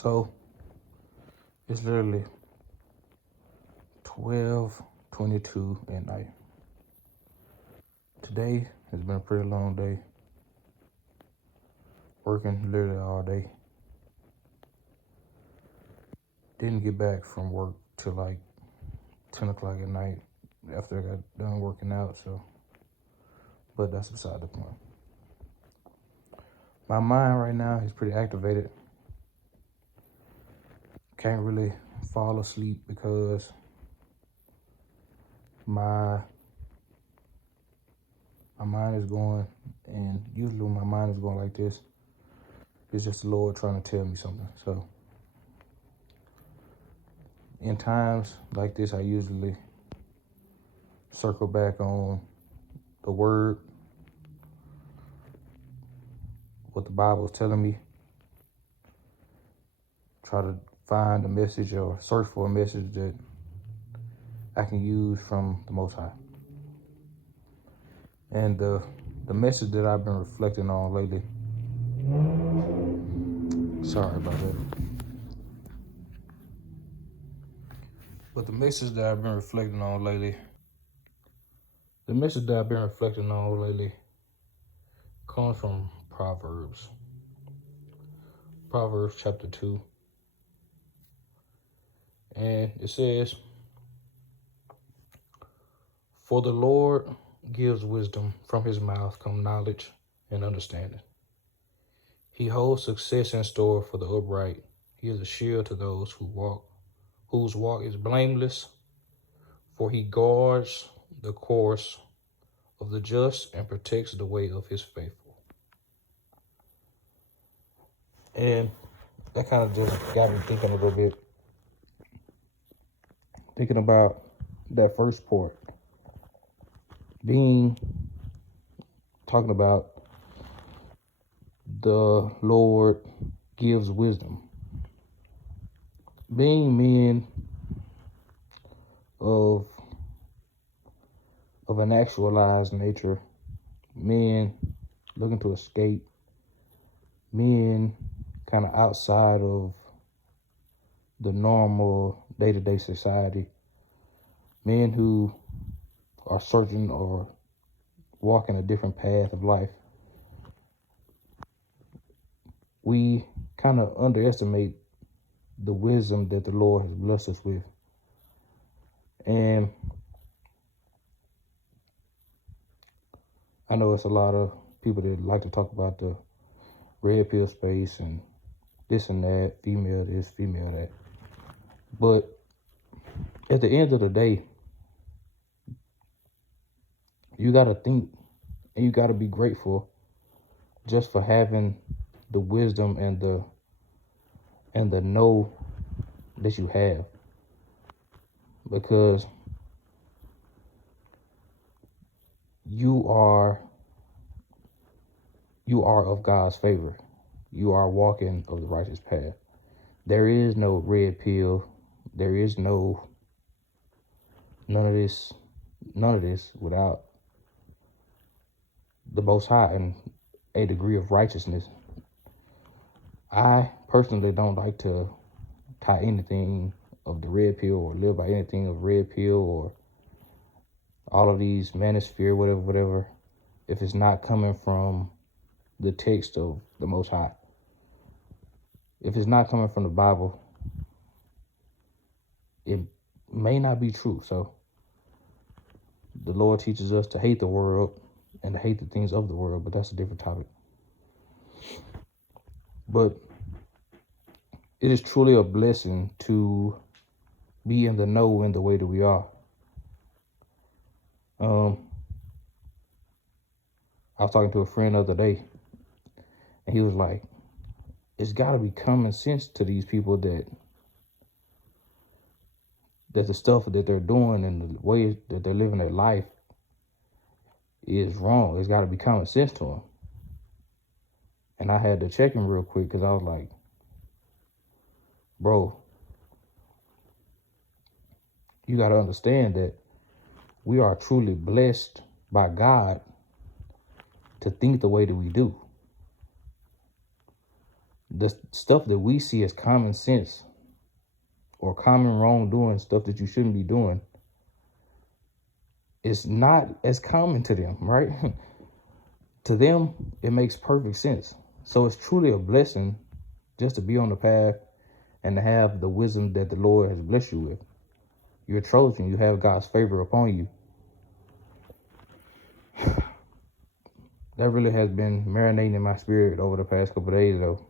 So it's literally 12:22 at night. Today has been a pretty long day. Working literally all day. Didn't get back from work till like 10 o'clock at night after I got done working out. But that's beside the point. My mind right now is pretty activated. Can't really fall asleep because my mind is going, and usually when my mind is going like this, it's just the Lord trying to tell me something. So in times like this, I usually circle back on the word, what the Bible is telling me, try to find a message or search for a message that I can use from the Most High. And the message that I've been reflecting on lately, sorry about that, but the message that I've been reflecting on lately comes from Proverbs chapter 2. And it says, "For the Lord gives wisdom, from his mouth come knowledge and understanding. He holds success in store for the upright. He is a shield to those whose walk is blameless, for he guards the course of the just and protects the way of his faithful." And that kind of just got me thinking a little bit, thinking about that first part, talking about the Lord gives wisdom. Being men of an actualized nature, men looking to escape, men kind of outside of the normal day-to-day society, men who are searching or walking a different path of life. We kind of underestimate the wisdom that the Lord has blessed us with. And I know it's a lot of people that like to talk about the red pill space and this and that, female this, female that. But at the end of the day, you got to think and you got to be grateful just for having the wisdom and the know that you have, because you are of God's favor. You are walking of the righteous path. There is no red pill. There is none of this without the Most High and a degree of righteousness. I personally don't like to tie anything of the red pill or live by anything of red pill or all of these manosphere, whatever, if it's not coming from the text of the Most High. If it's not coming from the Bible, it may not be true. So the Lord teaches us to hate the world and to hate the things of the world, but that's a different topic. But it is truly a blessing to be in the know in the way that we are. I was talking to a friend the other day, and he was like, it's got to be common sense to these people that the stuff that they're doing and the way that they're living their life is wrong. It's got to be common sense to them. And I had to check him real quick because I was like, bro, you got to understand that we are truly blessed by God to think the way that we do. the stuff that we see as common sense or common wrongdoing, stuff that you shouldn't be doing, is not as common to them, right? To them, it makes perfect sense. So it's truly a blessing just to be on the path and to have the wisdom that the Lord has blessed you with. You're a Trojan. You have God's favor upon you. That really has been marinating in my spirit over the past couple of days, though,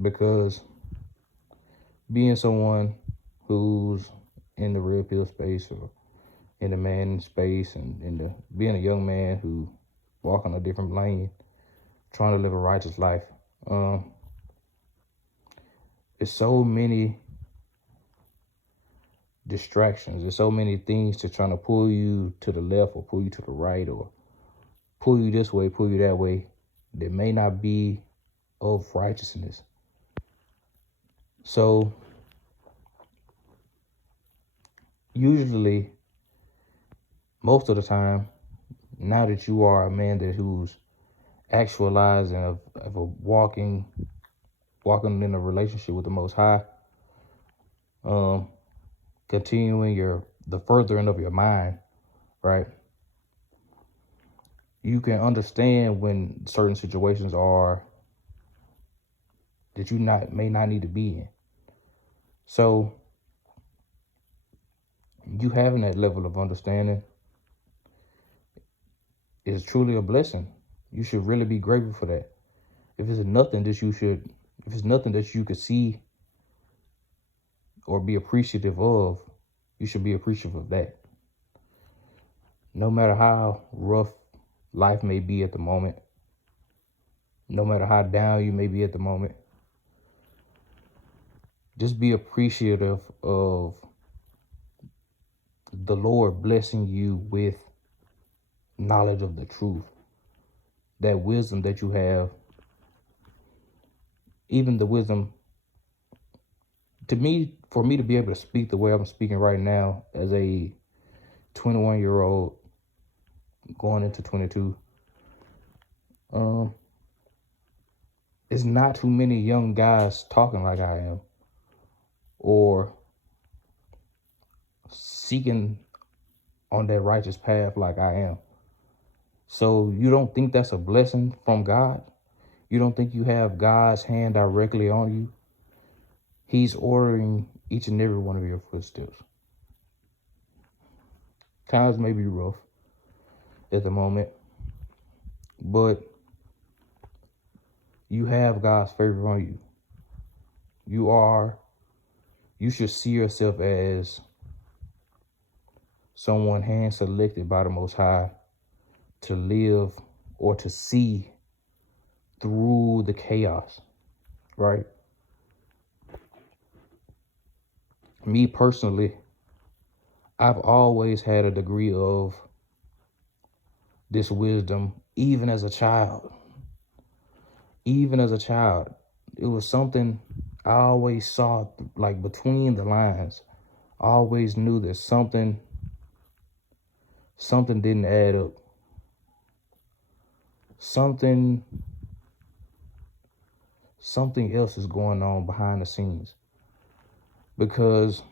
because being someone who's in the red pill space or in the man space and being a young man who walk on a different lane, trying to live a righteous life, it's so many distractions. There's so many things to trying to pull you to the left or pull you to the right or pull you this way, pull you that way, that may not be of righteousness. So usually, most of the time, now that you are a man who's actualizing of a walking in a relationship with the Most High, continuing the furthering of your mind, right? You can understand when certain situations are that you may not need to be in. So you having that level of understanding is truly a blessing. You should really be grateful for that. If it's nothing that you could see or be appreciative of, you should be appreciative of that. No matter how rough life may be at the moment, no matter how down you may be at the moment, just be appreciative of the Lord blessing you with knowledge of the truth, that wisdom that you have, even the wisdom for me to be able to speak the way I'm speaking right now as a 21-year-old going into 22. It's not too many young guys talking like I am or seeking on that righteous path like I am. So you don't think that's a blessing from God? You don't think you have God's hand directly on you? He's ordering each and every one of your footsteps. Times may be rough at the moment, but you have God's favor on you. You should see yourself as someone hand selected by the Most High to live or to see through the chaos, right? Me personally, I've always had a degree of this wisdom, even as a child. Even as a child, it was something I always saw, like between the lines. I always knew that something didn't add up. Something else is going on behind the scenes, because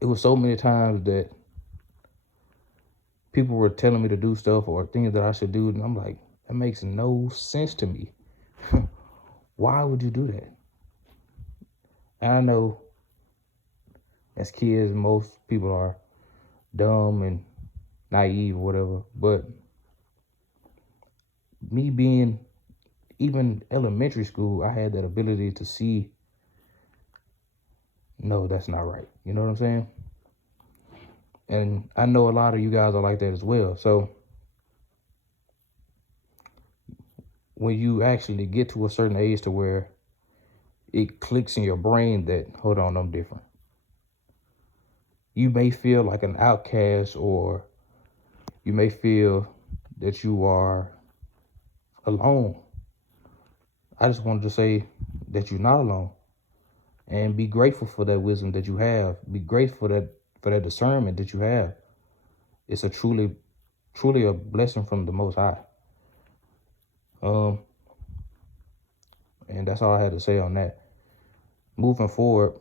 it was so many times that people were telling me to do stuff or things that I should do, and I'm like, that makes no sense to me. Why would you do that? And I know as kids, most people are dumb and naive or whatever, but me being even elementary school, I had that ability to see, no, that's not right. You know what I'm saying? And I know a lot of you guys are like that as well. So when you actually get to a certain age to where it clicks in your brain that, hold on, I'm different, you may feel like an outcast, or you may feel that you are alone. I just wanted to say that you're not alone, and be grateful for that wisdom that you have. Be grateful for that discernment that you have. It's a truly a blessing from the Most High. And that's all I had to say on that. Moving forward,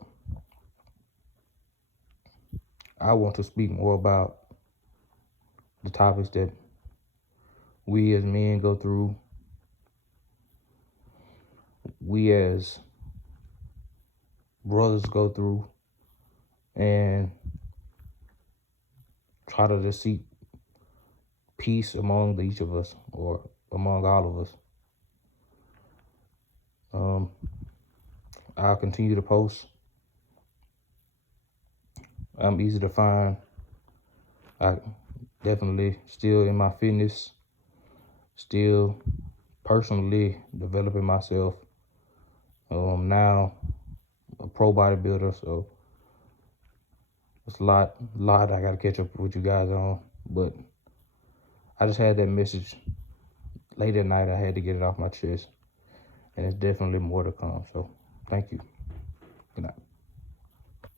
I want to speak more about the topics that we as men go through, we as brothers go through, and try to just seek peace among each of us, or among all of us. I'll continue to post. I'm easy to find. I definitely still in my fitness, still personally developing myself. Now a pro bodybuilder, so it's a lot I gotta catch up with you guys on. But I just had that message late at night. I had to get it off my chest, and it's definitely more to come. So thank you. Good night.